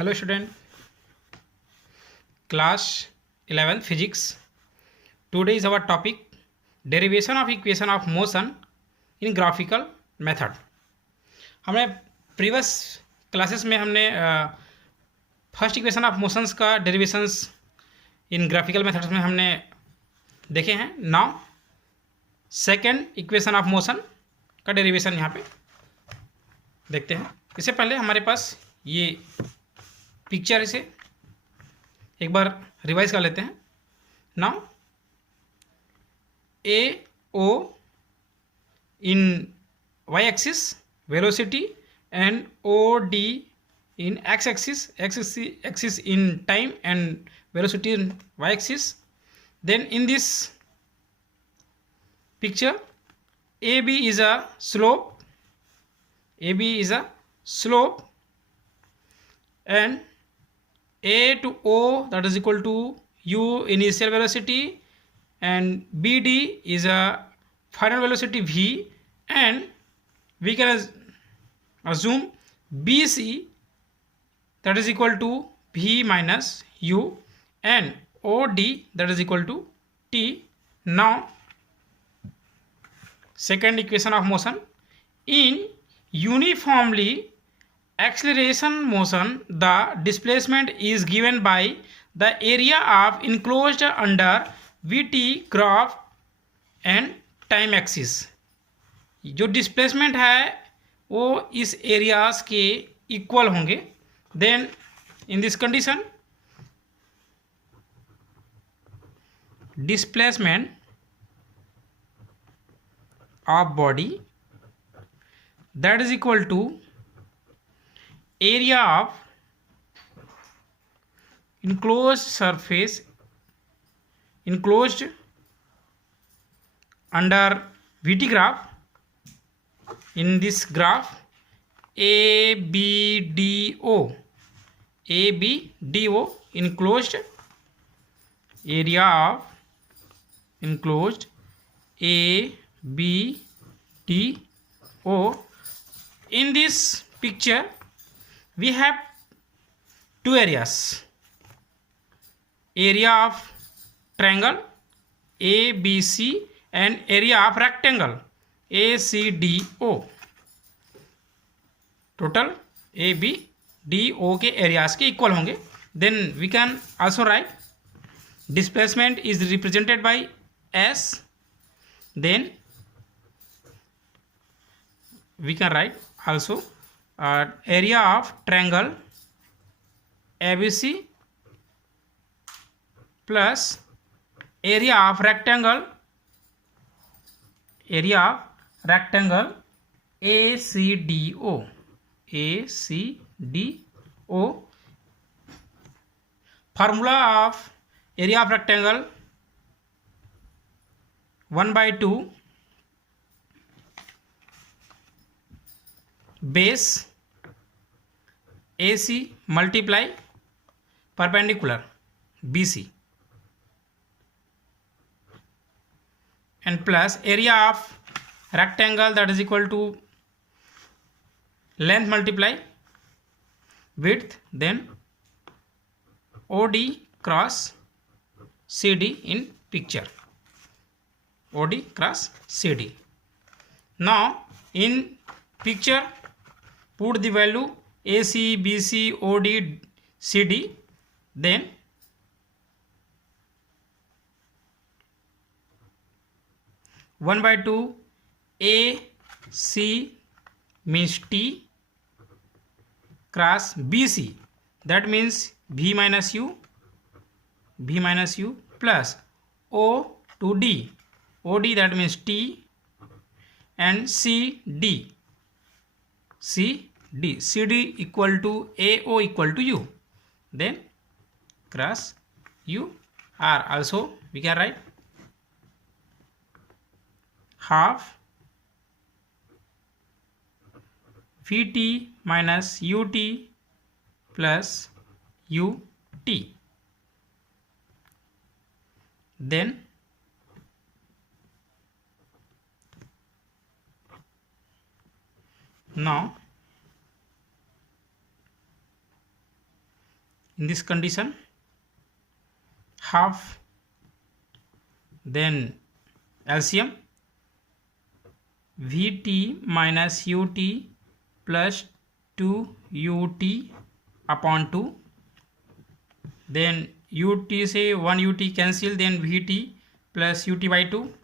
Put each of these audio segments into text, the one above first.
Hello student, class 11 physics. Today is our topic derivation of equation of motion in graphical method. हमने previous classes में हमने first equation of motions का derivations इन graphical methods में हमने देखे हैं. Now second equation of motion का derivation यहाँ पे देखते हैं. इससे पहले हमारे पास ये पिक्चर, इसे एक बार रिवाइज कर लेते हैं. Now A O in Y axis velocity and O D in x axis in time and velocity in y axis. Then in this picture AB is a slope, and A to O, that is equal to u initial velocity, and BD is a final velocity v, and we can assume BC, that is equal to v minus u, and OD, that is equal to t. Now second equation of motion in uniformly acceleration motion, the displacement is given by the area of enclosed under vt graph and time axis. जो displacement है वो इस areas के equal होंगे. Then in this condition displacement of body, that is equal to area of enclosed surface enclosed under vt graph. In this graph ABDO enclosed area of enclosed ABDO. In this picture we have two areas, area of triangle ABC and area of rectangle ACDO. Total A B D O के areas के equal होंगे. Then we can also write displacement is represented by S. Then we can write also area of triangle A B C plus area of rectangle ACDO. Formula of area of rectangle 1/2 base AC multiply perpendicular BC, and plus area of rectangle, that is equal to length multiply width, then OD cross CD in picture, OD cross CD. Now in picture put the value AC, BC, OD, CD. Then one by two AC means T cross BC, that means V minus U plus O to D, OD, that means T, and CD equal to AO equal to U, then cross U. Or also we can write half Vt minus Ut plus Ut. Then now in this condition, half, then LCM, Vt minus Ut plus 2Ut upon 2, then Ut से 1 Ut cancel, then Vt plus Ut by 2,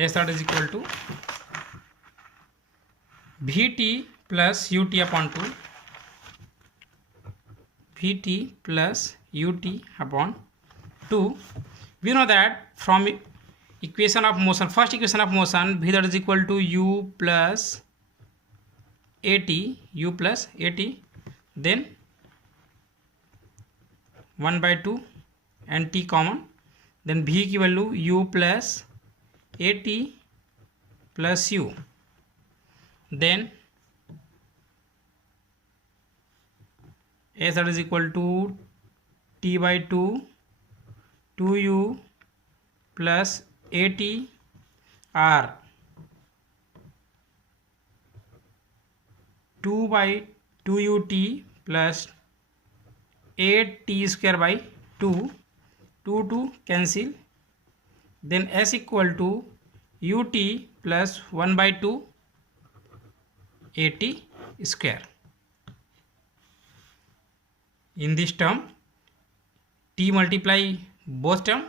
S that is equal to Vt plus Ut upon 2, Vt plus Ut upon 2. We know that from equation of motion, first equation of motion, V that is equal to U plus At, then 1 by 2 and T common, then V की value U plus At plus U, then S that is equal to T by 2, 2U plus At R 2 by 2Ut plus 8T square by 2, 2 cancel, then S equal to Ut plus 1 by 2 At square. In this term, T multiply both term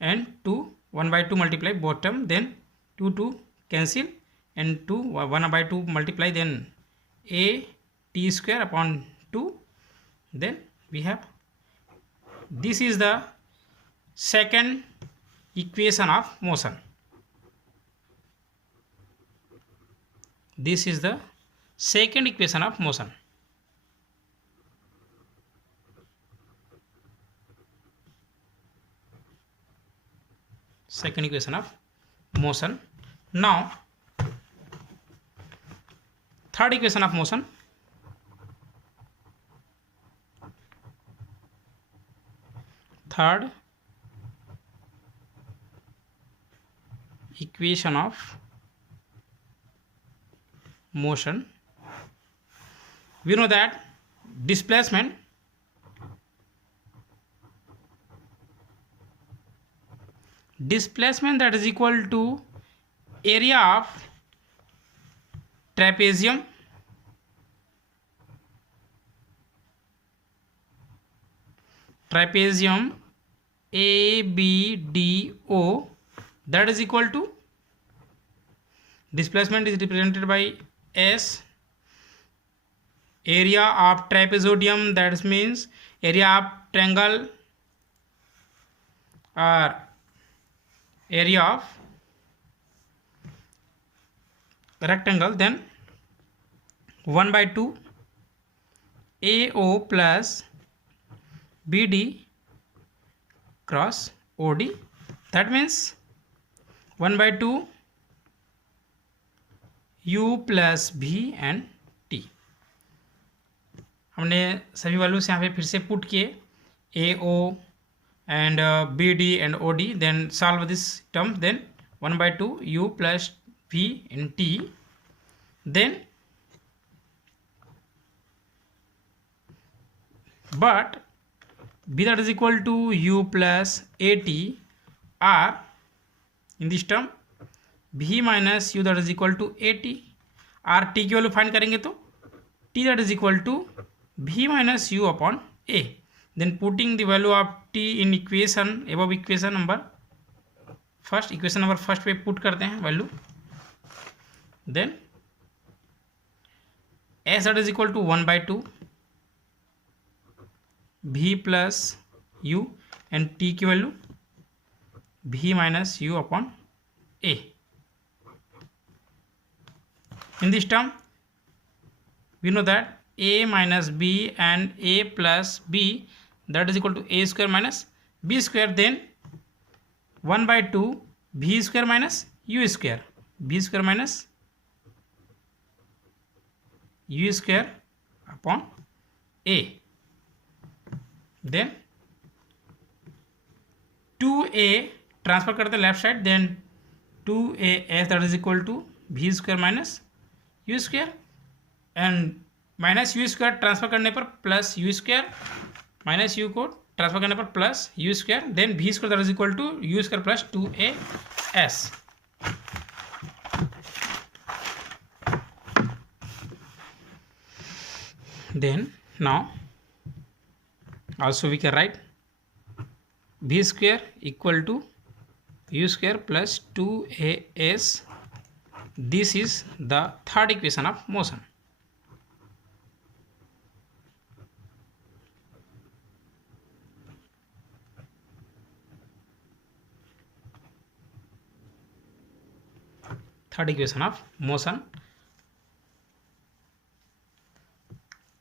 and 2 1 by 2 multiply both term, then 2 cancel and 2 1 by 2 multiply, then A T square upon 2, then we have, this is the second equation of motion. This is the second equation of motion. Second equation of motion. Now third equation of motion. Third equation of motion. We know that displacement that is equal to area of trapezium ABDO, that is equal to, displacement is represented by S, area of trapezoidum, that means area of triangle or area of rectangle, then 1 by 2 AO plus BD cross OD, that means 1 by 2 U plus V and T. हमने सभी values यहाँ पे फिर से put किए, AO and BD and OD, then solve this term, then 1 by 2 U plus V and T, then but B that is equal to U plus AT R, in this term V minus U that is equal to AT, R T की value find करेंगे तो T that is equal to V minus U upon A, then putting the value of T in equation above equation number first, equation number first पे put करते हैं value, then S that is equal to 1 by 2 V plus U and T की value V minus U upon A. In this term, we know that A minus B and A plus B, that is equal to A square minus B square, then 1 by 2 V square minus U square, B square minus u square upon a. Then 2a transfer करते हैं left side, then 2as that is equal to v square minus u square, and minus u square transfer करने पर plus u square, minus u को transfer करने पर plus u square, then v square that is equal to u square plus 2as. Then now also we can write v square equal to u square plus 2as. This is the third equation of motion. Third equation of motion.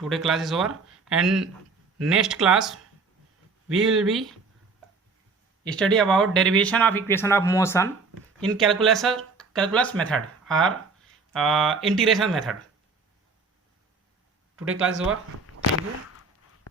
Today class is over, and next class we will be study about derivation of equation of motion in calculus method or integration method. Today class is over. Thank you.